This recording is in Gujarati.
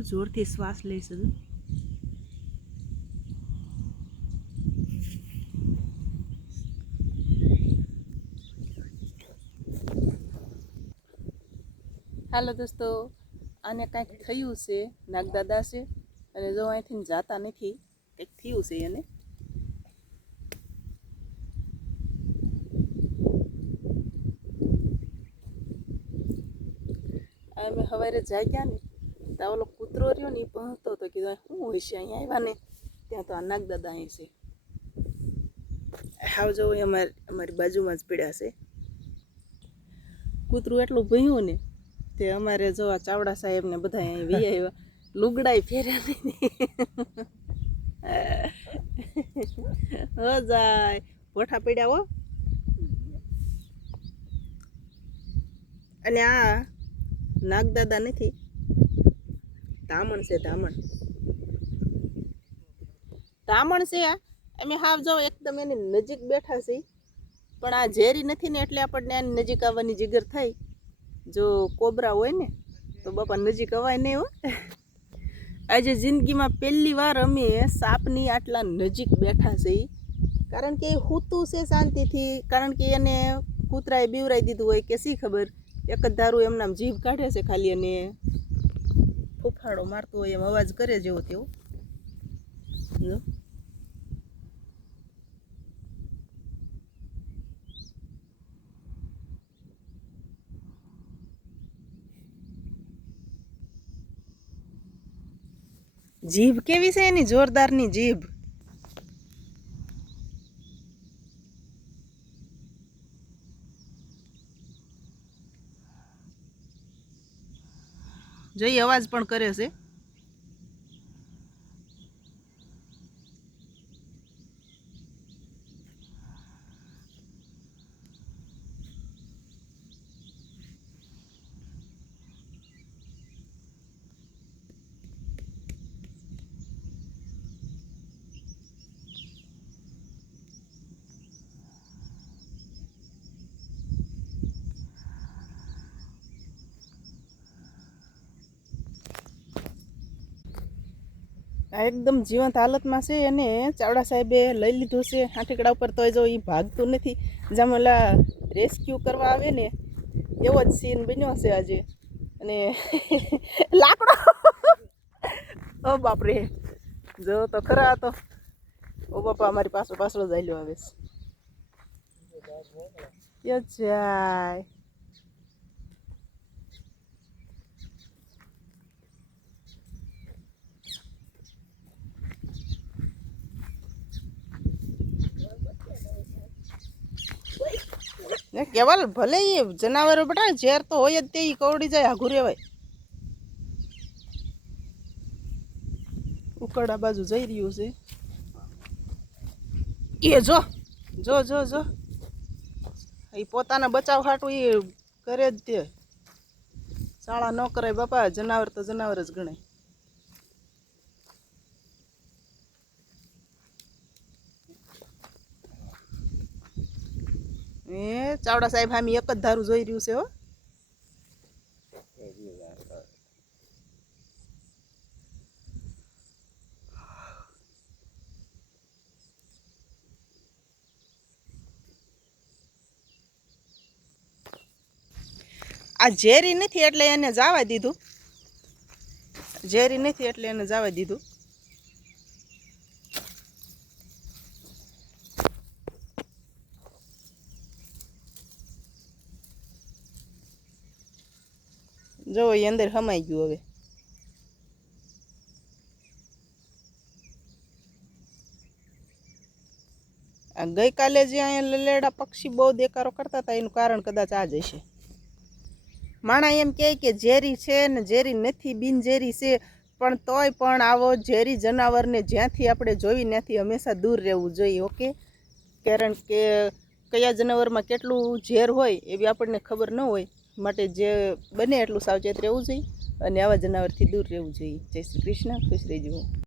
કેટલું જોરથી શ્વાસ લે છે. હાલો દોસ્તો, આને કાંઈક થયું છે, નાગદાદા છે અને જો અહીંથી જાતા નથી, કંઈક થયું છે એને. અમે સવારે જાગ્યા ને તો ઓલો કૂતરો રહ્યો ને એ પહોંચતો હતો, કીધું શું હોય છે અહીંયા આવ્યા ને ત્યાં તો આ નાગદાદા અહીં છે. હાવ જો અમારી બાજુમાં જ પડ્યા છે. કૂતરું એટલું ભયું ને તે અમારે જો આ ચાવડા સાહેબ ને બધા અહીં વી આવ્યા, લુગડાઈ ફેર્યા નહીં. હો જાય પોઠા પડ્યા હો. અને આ નાગદાદા નથી, ધામણ છે, ધામણ છે. અમે હાવ જો એકદમ એની નજીક બેઠા છીએ, પણ આ ઝેરી નથી ને એટલે આપણને આની નજીક આવવાની જીગર થાય. જો કોબરા હોય ને તો બાપા નજીક અવાય નહીં હો. આજે જિંદગીમાં પહેલી વાર અમે સાપની આટલા નજીક બેઠા છીએ, કારણ કે એ સૂતું છે શાંતિથી, કારણ કે એને કૂતરાએ બીવરાઈ દીધું હોય કે શી ખબર, એક જ ધારું એમનામ જીભ કાઢે છે ખાલી, અને ફૂફાડો મારતો હોય એમ અવાજ કરે જેવો તેવો. જો જીભ કેવી છે એની, જોરદારની જીભ. જોઈ અવાજ પણ કરે છે. આ એકદમ જીવંત હાલતમાં છે, અને ચાવડા સાહેબે લઈ લીધું છે હાંઠીકડા ઉપર. તો જો એ ભાગતું નથી, જેમ ઓલા રેસ્ક્યુ કરવા આવે ને એવો જ સીન બન્યો છે આજે. અને લાકડો, ઓ બાપરે, જો તો ખરા તો. ઓ બાપા, અમારી પાછળ જ આલ્યો આવે છે. જાય કેવલ ભલે એ જનાવરો બેટા ઝેર તો હોય જ, તે કવડી જાય આઘું રેવાય. ઉકરડા બાજુ જઈ રહ્યું છે એ. જો જો જો જો એ પોતાના બચાવ હાટું એ કરે જ તે. શાળા ન કરાય બાપા, જનાવર તો જનાવર જ ગણાય. ચાવડા સાહેબ હામી એક જ ધારું જોઈ રહ્યું છે હો. આ ઝેરી નથી એટલે એને જવા દીધું, ઝેરી નથી એટલે એને જવા દીધું. જો એ અંદર હમાઈ ગયું હવે. આ ગઈકાલે જે અહીંયા લલેડા પક્ષી બહુ દેકારો કરતા હતા એનું કારણ કદાચ આ જ હશે. માણા એમ કહે કે ઝેરી છે ને ઝેરી નથી, બિનઝેરી છે, પણ તોય પણ આવો ઝેરી જનાવરને જ્યાંથી આપણે જોઈ ત્યાંથી હંમેશા દૂર રહેવું જોઈએ. ઓકે, કારણ કે કયા જનાવરમાં કેટલું ઝેર હોય એવી આપણને ખબર ન હોય, માટે જે બને એટલું સાવચેત રહેવું જોઈએ અને આવા જનાવરથી દૂર રહેવું જોઈએ. જય શ્રી કૃષ્ણ, ખુશ રહેજો.